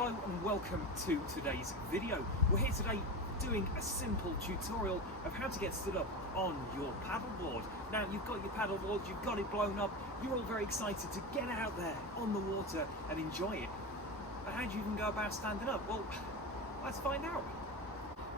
Hello and welcome to today's video. We're here today doing a simple tutorial of how to get stood up on your paddleboard. Now you've got your paddleboard, you've got it blown up, you're all very excited to get out there on the water and enjoy it. But how do you even go about standing up? Well, let's find out.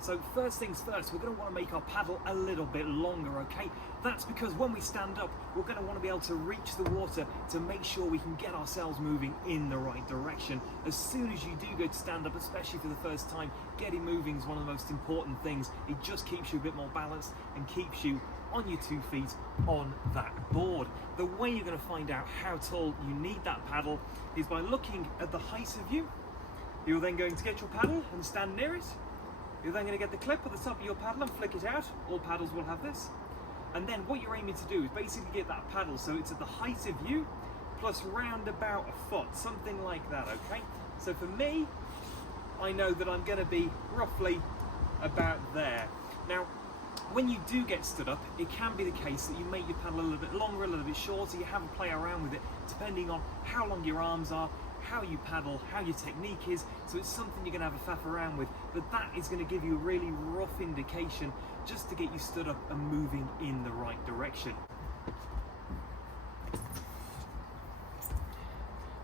So first things first, we're going to want to make our paddle a little bit longer, okay? That's because when we stand up, we're going to want to be able to reach the water to make sure we can get ourselves moving in the right direction. As soon as you do go to stand up, especially for the first time, getting moving is one of the most important things. It just keeps you a bit more balanced and keeps you on your 2 feet on that board. The way you're going to find out how tall you need that paddle is by looking at the height of you. You're then going to get your paddle and stand near it. You're then going to get the clip at the top of your paddle and flick it out. All paddles will have this. And then what you're aiming to do is basically get that paddle so it's at the height of you plus round about a foot, something like that, okay? So for me, I know that I'm going to be roughly about there. Now, when you do get stood up, it can be the case that you make your paddle a little bit longer, a little bit shorter, you have a play around with it, depending on how long your arms are, how you paddle, how your technique is, so it's something you're going to have a faff around with, but that is going to give you a really rough indication just to get you stood up and moving in the right direction.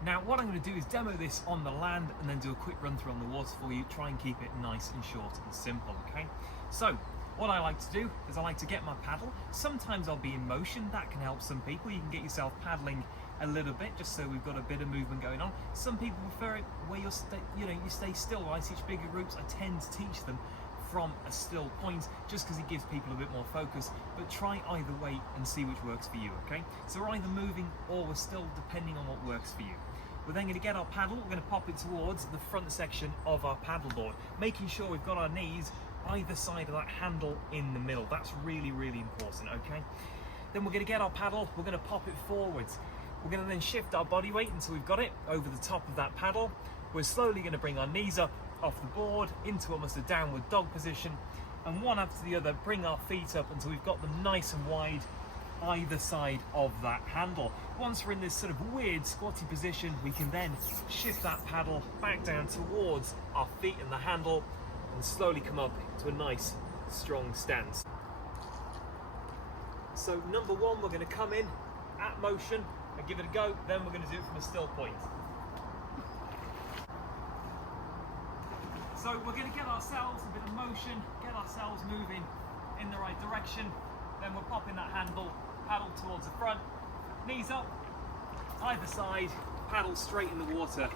Now what I'm going to do is demo this on the land and then do a quick run through on the water for you, try and keep it nice and short and simple, okay? So what I like to do is I like to get my paddle. Sometimes I'll be in motion, that can help some people. You can get yourself paddling a little bit just so we've got a bit of movement going on. Some people prefer it where you stay still. When I teach bigger groups, I tend to teach them from a still point just because it gives people a bit more focus, but try either way and see which works for you, okay? So we're either moving or we're still, depending on what works for you. We're then going to get our paddle, we're going to pop it towards the front section of our paddleboard, making sure we've got our knees either side of that handle in the middle. That's really, really important, okay? Then we're going to get our paddle, we're going to pop it forwards. We're going to then shift our body weight until we've got it over the top of that paddle. We're slowly going to bring our knees up off the board into almost a downward dog position, and one after the other bring our feet up until we've got them nice and wide either side of that handle. Once we're in this sort of weird squatty position, we can then shift that paddle back down towards our feet and the handle and slowly come up to a nice strong stance. So number one, we're going to come in at motion and give it a go, then we're going to do it from a still point. So we're going to get ourselves a bit of motion, get ourselves moving in the right direction, then we're popping that paddle towards the front, knees up, either side, paddle straight in the water,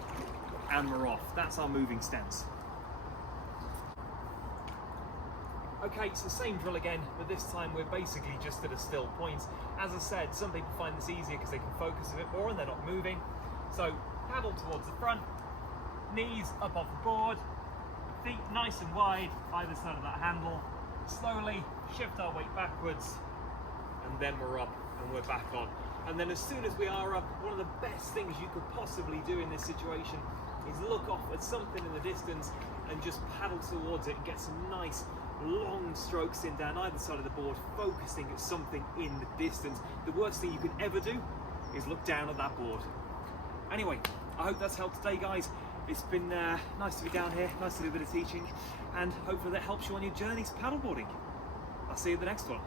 and we're off. That's our moving stance. Okay, it's the same drill again, but this time we're basically just at a still point. As I said, some people find this easier because they can focus a bit more and they're not moving. So paddle towards the front, knees up off the board, feet nice and wide either side of that handle. Slowly shift our weight backwards and then we're up and we're back on. And then as soon as we are up, one of the best things you could possibly do in this situation is look off at something in the distance and just paddle towards it and get some nice long strokes in down either side of the board, focusing at something in the distance. The worst thing you can ever do is look down at that board. Anyway, I hope that's helped today, guys. It's been nice to be down here, nice to do a bit of teaching, and hopefully that helps you on your journeys paddleboarding. I'll see you in the next one.